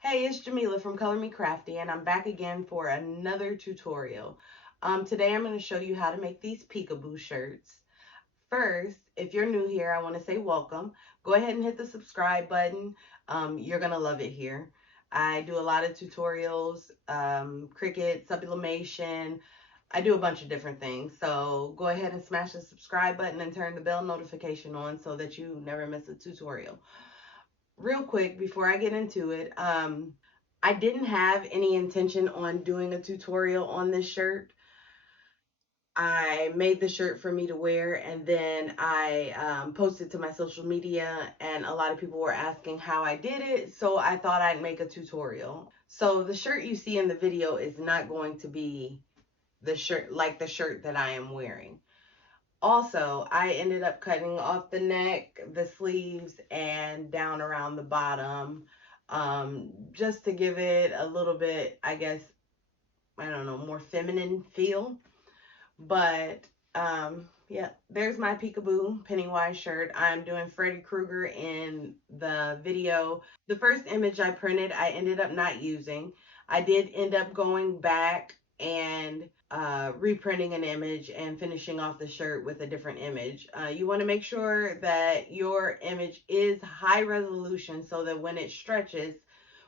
Hey, it's Jamila from Color Me Crafty, and I'm back again for another tutorial. Today I'm going to show you how to make these peekaboo shirts. First, if you're new here, I want to say welcome. Go ahead and hit the subscribe button. You're going to love it here. I do a lot of tutorials, Cricut, Sublimation. I do a bunch of different things. So go ahead and smash the subscribe button and turn the bell notification on so that you never miss a tutorial. Real quick before I get into it, I didn't have any intention on doing a tutorial on this shirt. I made the shirt for me to wear, and then I posted to my social media, and a lot of people were asking how I did it, so I thought I'd make a tutorial. So the shirt you see in the video is not going to be the shirt like the shirt that I am wearing. Also, I ended up cutting off the neck, the sleeves, and down around the bottom, just to give it a little bit, I guess, I don't know, more feminine feel. But yeah, there's my peekaboo Pennywise shirt. I'm doing Freddy Krueger in the video. The first image I printed, I ended up not using. I did end up going back and reprinting an image and finishing off the shirt with a different image. You want to make sure that your image is high resolution so that when it stretches,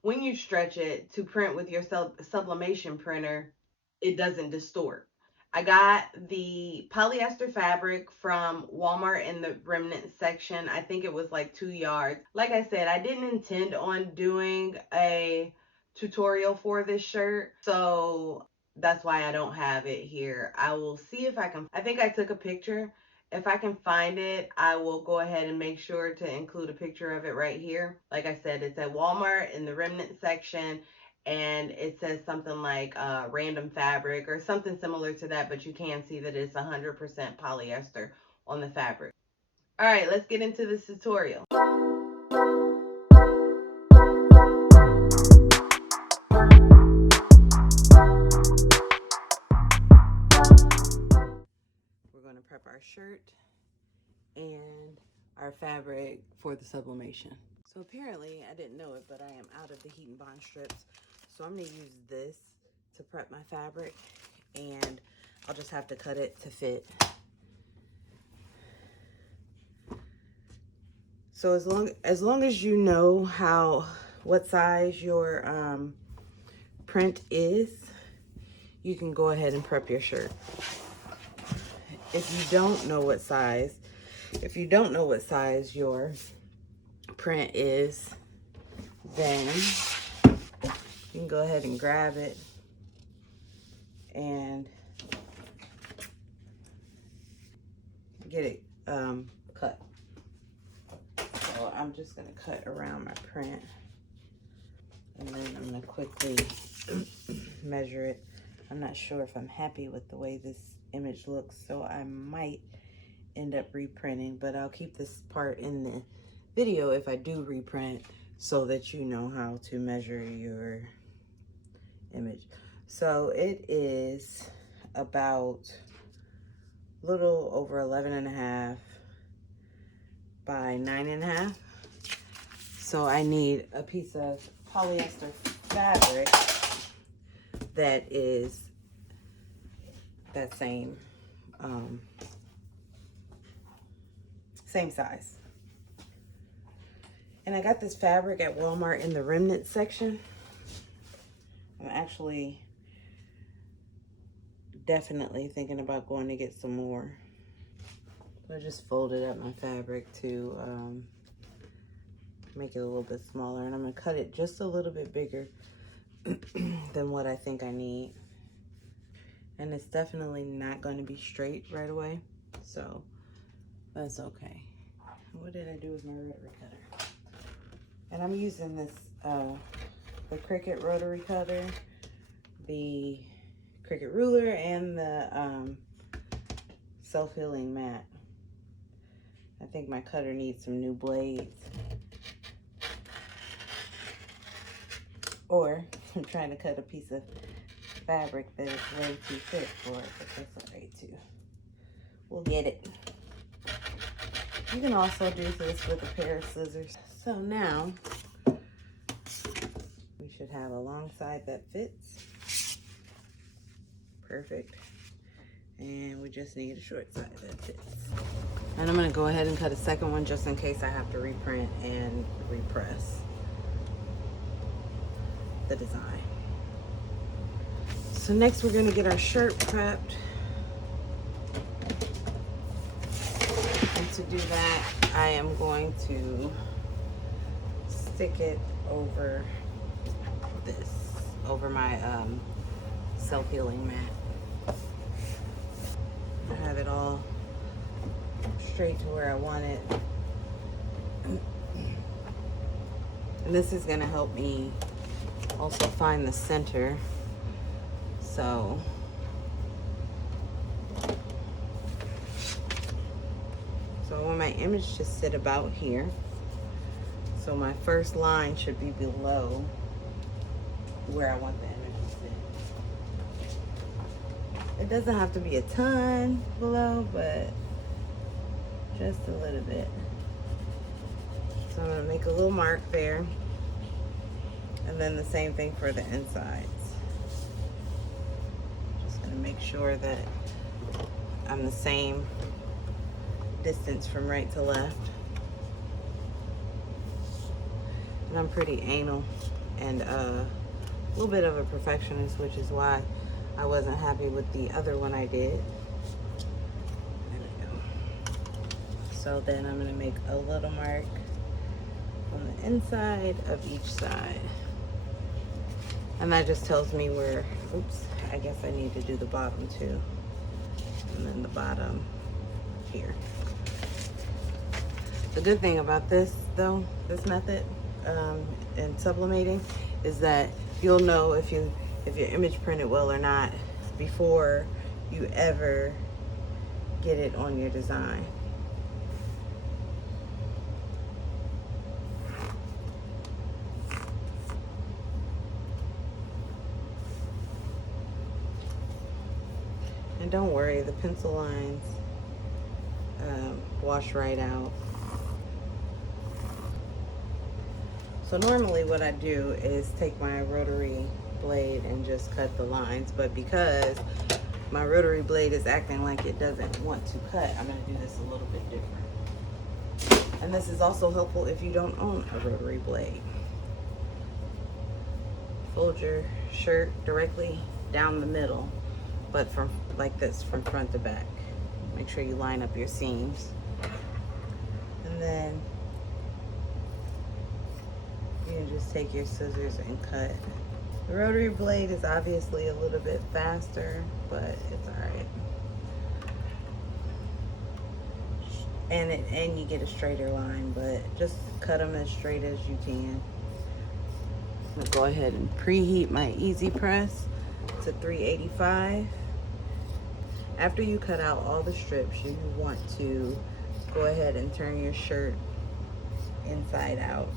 when you stretch it to print with your sublimation printer, it doesn't distort. I got the polyester fabric from Walmart in the remnant section. I think it was like 2 yards. Like I said, I didn't intend on doing a tutorial for this shirt, so that's why I don't have it here. I will see if I can. I think I took a picture. If I can find it, I will go ahead and make sure to include a picture of it right here. Like I said, it's at Walmart in the remnant section, and it says something like random fabric or something similar to that, but you can see that it's 100% polyester on the fabric. All right, let's get into this tutorial. We're going to prep our shirt and our fabric for the sublimation. So apparently, I didn't know it, but I am out of the heat and bond strips. So I'm going to use this to prep my fabric, and I'll just have to cut it to fit. So as long as you know what size your print is, you can go ahead and prep your shirt. If you don't know what size your print is, then you can go ahead and grab it and get it cut. So I'm just going to cut around my print, and then I'm going to quickly measure it. I'm not sure if I'm happy with the way this image looks, so I might end up reprinting, but I'll keep this part in the video if I do reprint so that you know how to measure your image. So it is about a little over 11.5 by 9.5. So I need a piece of polyester fabric that is that same size. And I got this fabric at Walmart in the remnant section. I'm actually definitely thinking about going to get some more. I just folded up my fabric to make it a little bit smaller, and I'm going to cut it just a little bit bigger than what I think I need. And it's definitely not going to be straight right away, so that's okay. What did I do with my rotary cutter? And I'm using this the Cricut rotary cutter, the Cricut ruler, and the self-healing mat. I think my cutter needs some new blades, or I'm trying to cut a piece of fabric that is way too thick for it, but that's all right too. We'll get it. You can also do this with a pair of scissors. So now we We should have a long side that fits. Perfect. And we just need a short side that fits. And I'm gonna go ahead and cut a second one just in case I have to reprint and repress the design. So next we're gonna get our shirt prepped. And to do that, I am going to stick it over this, over my self-healing mat. I have it all straight to where I want it. And this is gonna help me also find the center. So I want my image to sit about here. So my first line should be below where I want the image to sit. It doesn't have to be a ton below, but just a little bit. So I'm gonna make a little mark there. And then the same thing for the insides. Just gonna make sure that I'm the same distance from right to left. And I'm pretty anal and a little bit of a perfectionist, which is why I wasn't happy with the other one I did. There we go. So then I'm gonna make a little mark on the inside of each side. And that just tells me where, oops, I guess I need to do the bottom too. And then the bottom here. The good thing about this though, this method in sublimating, is that you'll know if your image printed well or not before you ever get it on your design. And don't worry, the pencil lines wash right out. So normally what I do is take my rotary blade and just cut the lines, but because my rotary blade is acting like it doesn't want to cut, I'm going to do this a little bit different. And this is also helpful if you don't own a rotary blade. Fold your shirt directly down the middle, but from like this, from front to back. Make sure you line up your seams. And then you can just take your scissors and cut. The rotary blade is obviously a little bit faster, but it's alright. And you get a straighter line, but just cut them as straight as you can. I'm gonna go ahead and preheat my Easy Press to 385. After you cut out all the strips, you want to go ahead and turn your shirt inside out.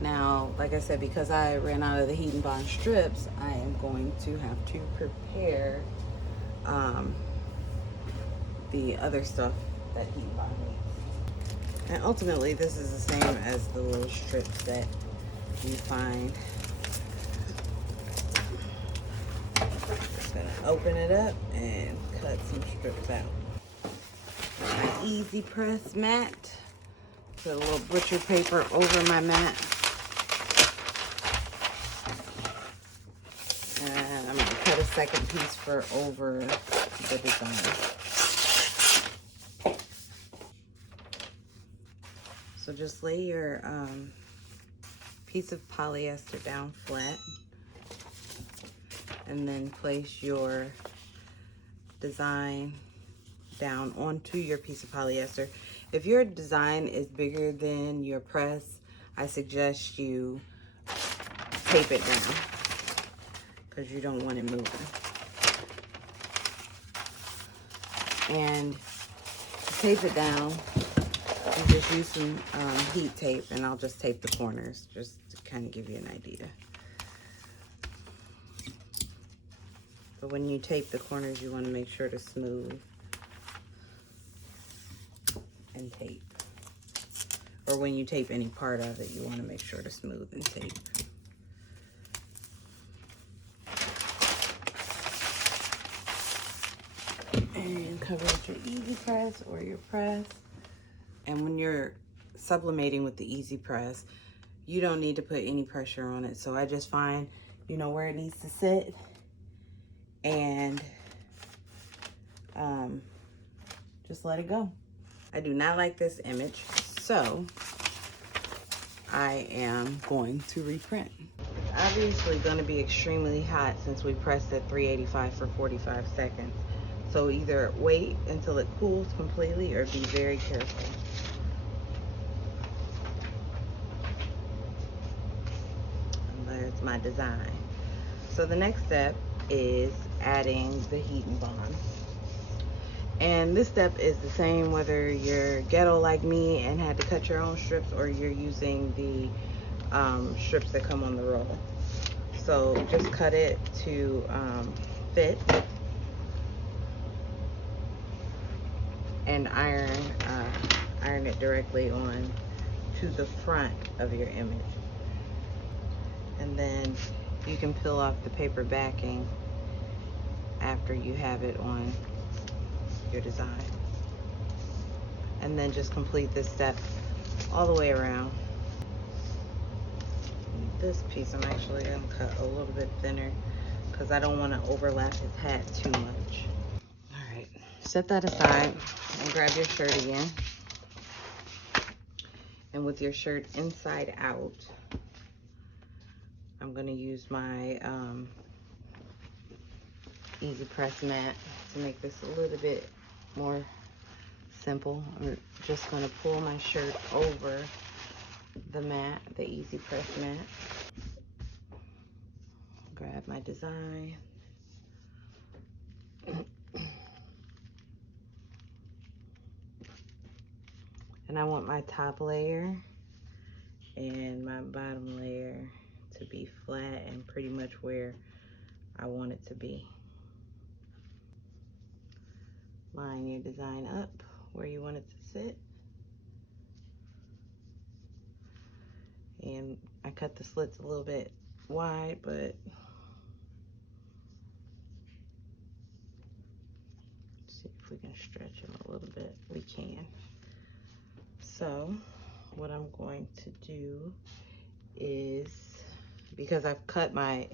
Now, like I said, because I ran out of the heat and bond strips, I am going to have to prepare the other stuff that heat and bond needs. And ultimately, this is the same as the little strips that you find. Just gonna open it up and cut some strips out. My Easy Press mat. Put a little butcher paper over my mat. And I'm gonna cut a second piece for over the design. So just lay your piece of polyester down flat, and then place your design down onto your piece of polyester. If your design is bigger than your press, I suggest you tape it down because you don't want it moving. And to tape it down, you just use some heat tape, and I'll just tape the corners just to kind of give you an idea. But when you tape the corners, you want to make sure to smooth and tape. Or when you tape any part of it, you want to make sure to smooth and tape. cover with your easy press or your press. And when you're sublimating with the easy press, you don't need to put any pressure on it. So I just find, you know, where it needs to sit, and just let it go. I do not like this image, so I am going to reprint. It's obviously going to be extremely hot since we pressed at 385 for 45 seconds. So either wait until it cools completely or be very careful. And there's my design. So the next step is adding the heat and bond. And this step is the same whether you're ghetto like me and had to cut your own strips, or you're using the strips that come on the roll. So just cut it to fit, and iron it directly on to the front of your image. And then you can peel off the paper backing after you have it on your design. And then just complete this step all the way around. This piece I'm actually going to cut a little bit thinner because I don't want to overlap his hat too much. Alright, set that aside and grab your shirt again. And with your shirt inside out, I'm going to use my easy press mat to make this a little bit more simple. I'm just going to pull my shirt over the mat, the easy press mat. Grab my design. And I want my top layer and my bottom layer to be flat and pretty much where I want it to be. Line your design up where you want it to sit. And I cut the slits a little bit wide, but see if we can stretch them a little bit. We can. So what I'm going to do is, because I've cut my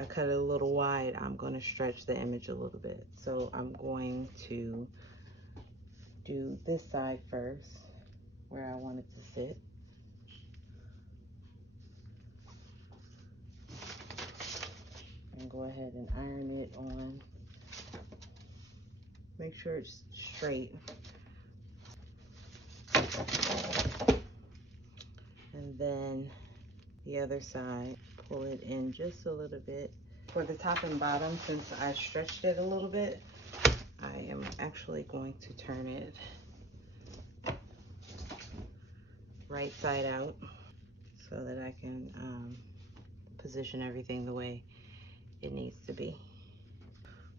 I cut it a little wide, I'm going to stretch the image a little bit. So I'm going to do this side first where I want it to sit. And go ahead and iron it on. Make sure it's straight. And then the other side, pull it in just a little bit. For the top and bottom, since I stretched it a little bit, I am actually going to turn it right side out so that I can position everything the way it needs to be.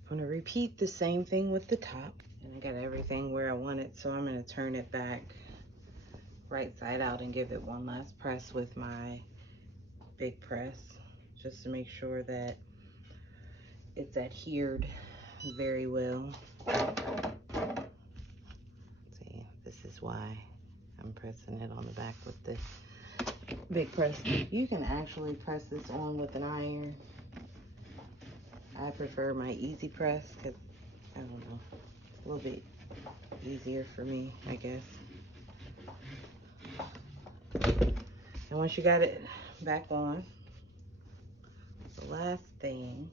I'm going to repeat the same thing with the top, and I got everything where I want it, so I'm going to turn it back right side out and give it one last press with my big press, just to make sure that it's adhered very well. See, this is why I'm pressing it on the back with this big press. You can actually press this on with an iron. I prefer my easy press because, I don't know, it's a little bit easier for me, I guess. And once you got it back on, the last thing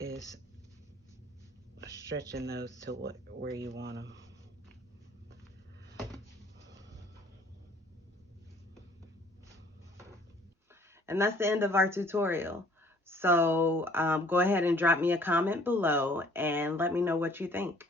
is stretching those to where you want them. And that's the end of our tutorial. So go ahead and drop me a comment below and let me know what you think.